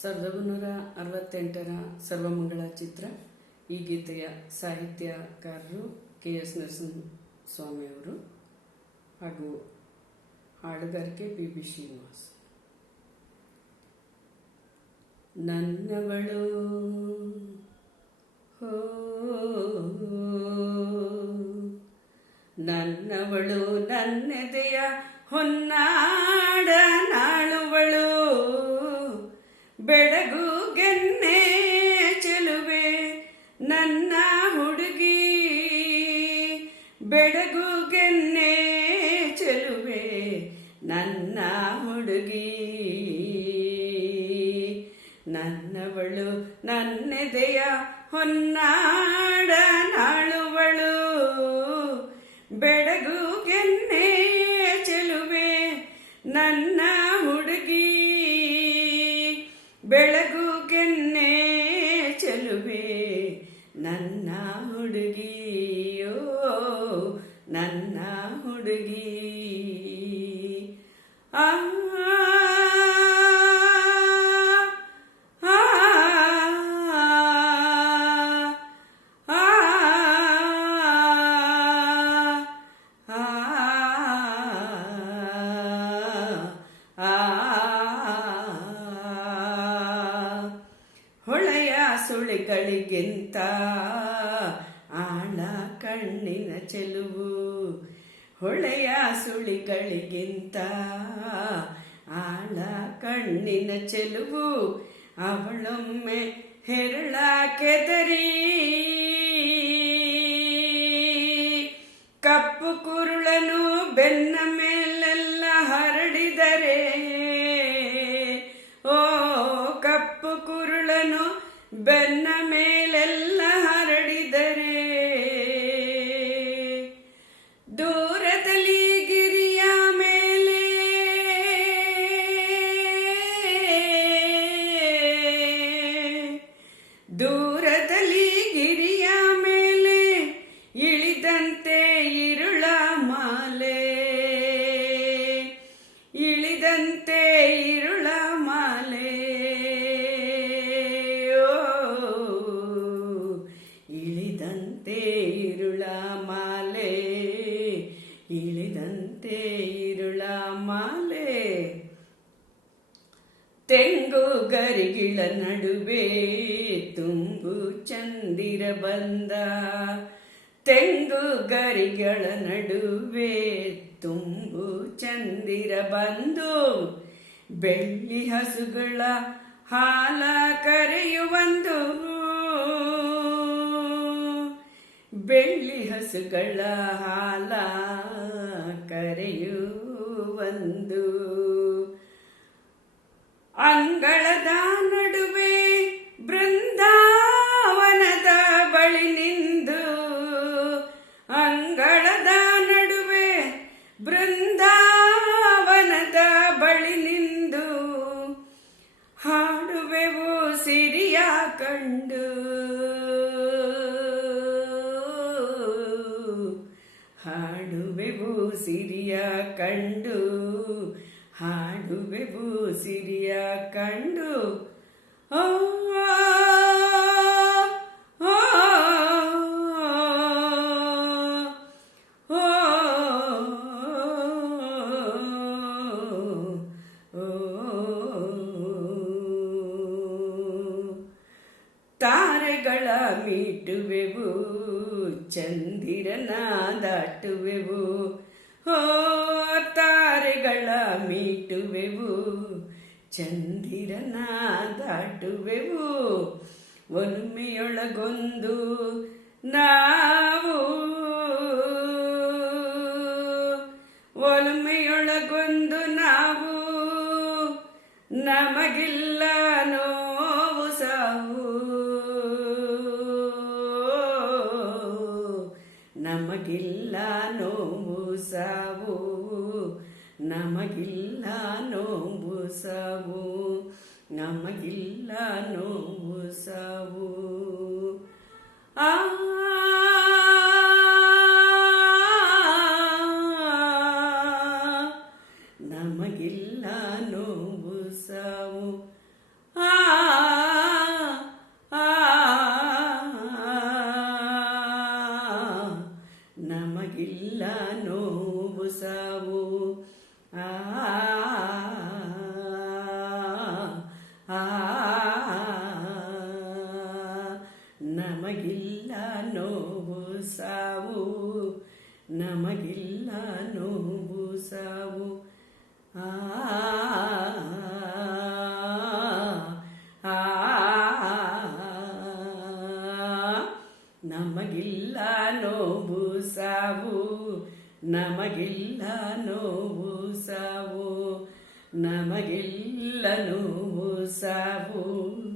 1968ರ ಸರ್ವಮಂಗಳ ಚಿತ್ರ. ಈ ಗೀತೆಯ ಸಾಹಿತ್ಯಕಾರರು KS ನರಸಿಂಹಸ್ವಾಮಿಯವರು ಹಾಗೂ ಹಾಡುಗಾರಿಕೆ PB ಶ್ರೀನಿವಾಸ್. ನನ್ನವಳು ಹೋ ನನ್ನವಳು ನನ್ನೆದೆಯ ಹೊನ್ನಾಡ ನಾಳುವಳು, ಬೆಳಗು ಗೆನ್ನೆ ಚೆಲುವೆ ನನ್ನ ಹುಡುಗಿ, ಬೆಳಗು ಗೆನ್ನೆ ಚೆಲುವೆ ನನ್ನ ಹುಡುಗಿ. ನನ್ನವಳು ನನ್ನೆದೆಯ ಹೊನ್ನಾಡ ನಾಳುವಳು, ಬೆಳಗು ಗೆನ್ನೆ ಚೆಲುವೆ ನನ್ನ ಹುಡುಗಿ, ಬೆಳಗು ಗೆನ್ನೆ ಚೆಲುವೆ ನನ್ನ ಹುಡುಗಿಯೋ ನನ್ನ ಹುಡುಗಿ. ಆ ಹೊಳೆಯ ಸುಳಿಗಳಿಗಿಂತ ಆಳ ಕಣ್ಣಿನ ಚೆಲುವು, ಹೊಳೆಯ ಸುಳಿಗಳಿಗಿಂತ ಆಳ ಕಣ್ಣಿನ ಚೆಲುವು, ಅವಳೊಮ್ಮೆ ಹೆರಳ ಕೆದರಿ ಕಪ್ಪು ಕುರುಳನು ಬೆನ್ನ ಮೇಲೆಲ್ಲ ಹರಡಿದರೆ, ಓ ಕಪ್ಪು ಕುರುಳನು ಬೆನ್ನ ಮೇಲೆಲ್ಲ ಹರಡಿದರೆ, ದೂರದಲ್ಲಿ ಗಿರಿಯ ಮೇಲೆ ದೂರದಲ್ಲಿ ಗಿರಿಯ ಮೇಲೆ ಇಳಿದಂತೆ ಇರುಳ ಮಾಲೆ, ಇಳಿದಂತೆ ಇರುಳ ಮಾಲೆ, ಇಳಿದಂತೆ ಇರುಳ ಮಾಲೆ, ಇಳಿದಂತೆ ಇರುಳ ಮಾಲೆ. ತೆಂಗು ಗರಿಗಿಳ ನಡುವೆ ತುಂಬು ಚಂದಿರ ಬಂದ, ತೆಂಗು ಗರಿಗಳ ನಡುವೆ ತುಂಬು ಚಂದಿರ ಬಂದು, ಬೆಳ್ಳಿ ಹಸುಗಳ ಹಾಲ ಕರೆಯುವಂದು, ಬೆಳ್ಳಿ ಹಸುಗಳ ಹಾಲ ಕರೆಯುವಂದು. ಅಂಗಳದ ನಡುವೆ ಬೃಂದಾವನದ ಬಳಿ ನಿಂದು, ಅಂಗಳದ ನಡುವೆ ಬೃಂದಾವನದ ಬಳಿ ನಿಂದು, ಹಾಡುವೆವು ಸಿರಿಯ ಕಂಡು, ಹಾಡುವೆವು ಸಿರಿಯ ಕಂಡು, ಹಾಡುವೆವು ಸಿರಿಯ ಕಂಡು. ಓ ಓ ಓ ತಾರೆಗಳ ಮೀಟುವೆವು ಚಂದಿರನ ದಾಟುವೆವು, ಓ ತಾರೆಗಳ ಮೀಟುವೆವು ಚಂದಿರನ ದಾಟುವೆವು, ಒಲುಮೆಯೊಳಗೊಂದು ನಾವು, ಒಲುಮೆಯೊಳಗೊಂದು ನಾವು, ನಮಗಿಲ್ಲ ನೋವು ಸಾವು, ನಮಗಿಲ್ಲ ನೋವು ಸಾವು, ನಮಗಿಲ್ಲ ನೋವು ಸಾವು, ನಮಗಿಲ್ಲ ನೋವು ಸಾವು. ಆ ನಮಗಿಲ್ಲ ನೋವು ಸಾವು. ಆ ಆ ನಮಗಿಲ್ಲ ನೋವು ಸಾವು, ನಮಗಿಲ್ಲ ನೋವು ಸಾವು, ನಮಗಿಲ್ಲ ನೋವು ಸಾವು.